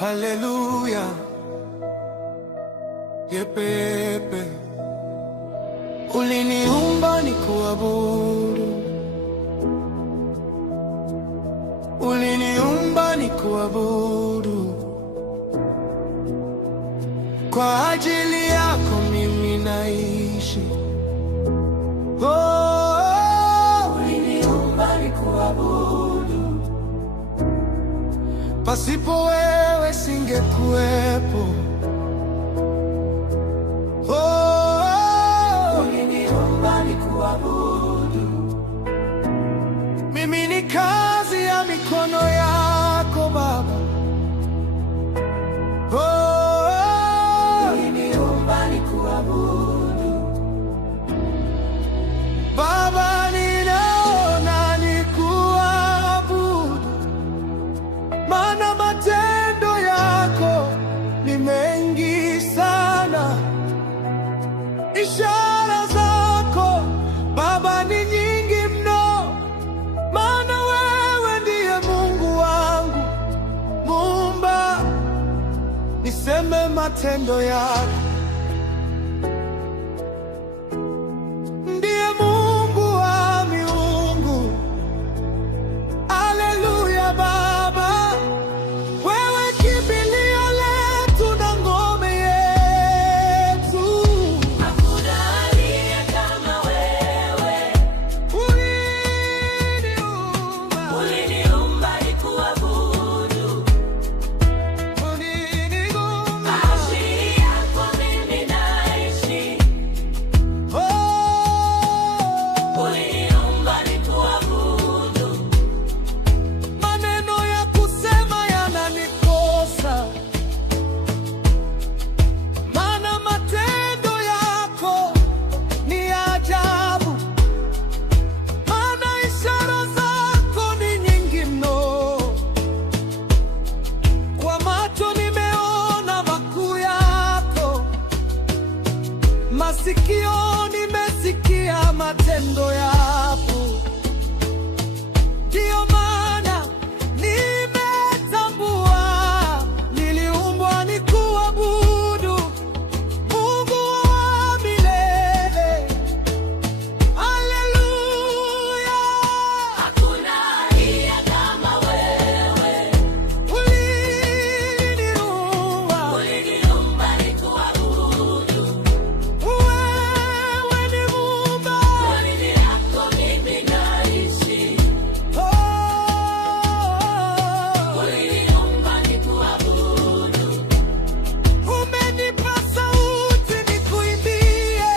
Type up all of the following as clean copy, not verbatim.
Haleluya, yepepe. Uliniumba nikuabudu, uliniumba nikuabudu. Kwa ajili yako mimi naishi. Uliniumba nikuabudu. Pasipo wewe singekuwepo. Uliniumba nikuabudu. Mimi ni kazi ya mikono yako Baba. Uliniumba nikuabudu. Baba, ninaona nikuabudu, maana matendo yako ni mengi sana. Ishara zako Baba ni nyingi mno, maana wewe ndiye Mungu wangu, Muumba. Niseme matendo yako. Ndiye Mungu wa miungu. Haleluya Baba, wewe kimbilio letu na ngome yetu. Hakuna aliye kama wewe. Uliniumba nikuabudu. Uliniumba. Ajili yako mimi naishi. Uliniumba nikuabudu. Maneno ya kusema yananikosa, maana matendo yako ni ajabu, maana ishara zako ni nyingi mno. Kwa macho nimeona makuu yako, masikio nimesikia matendo yako. Ndiyo maana nimetambua niliumbwa nikuabudu, Mungu wa milele. Haleluya. Hakuna aliye kama wewe. Uliniumba nikuabudu. Wewe ni Muumba. Kwa ajili yako mimi naishi. Uliniumba nikuabudu. Umenipa sauti nikuimbie.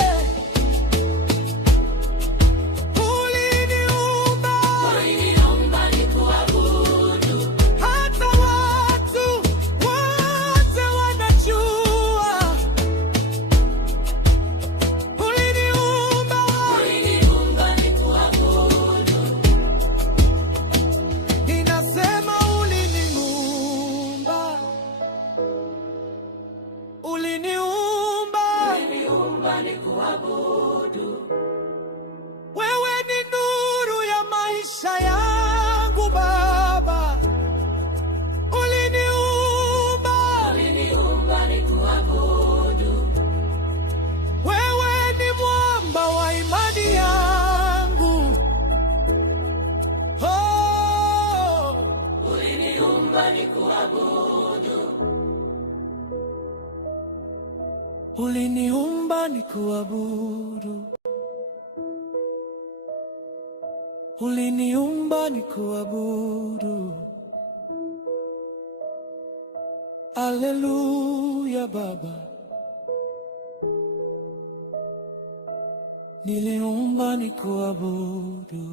Uliniumba nikuabudu. Hata watu wote wanajua. Uliniumba nikuabudu. Ninasema uliniumba. Uliniumba nikuabudu. Wewe ni nuru ya maisha yangu Baba. Uliniumba nikuabudu. Wewe ni mwamba wa imani yangu. Uliniumba nikuabudu. Uliniumba nikuabudu. Uliniumba nikuabudu. Haleluya Baba, niliumba nikuabudu.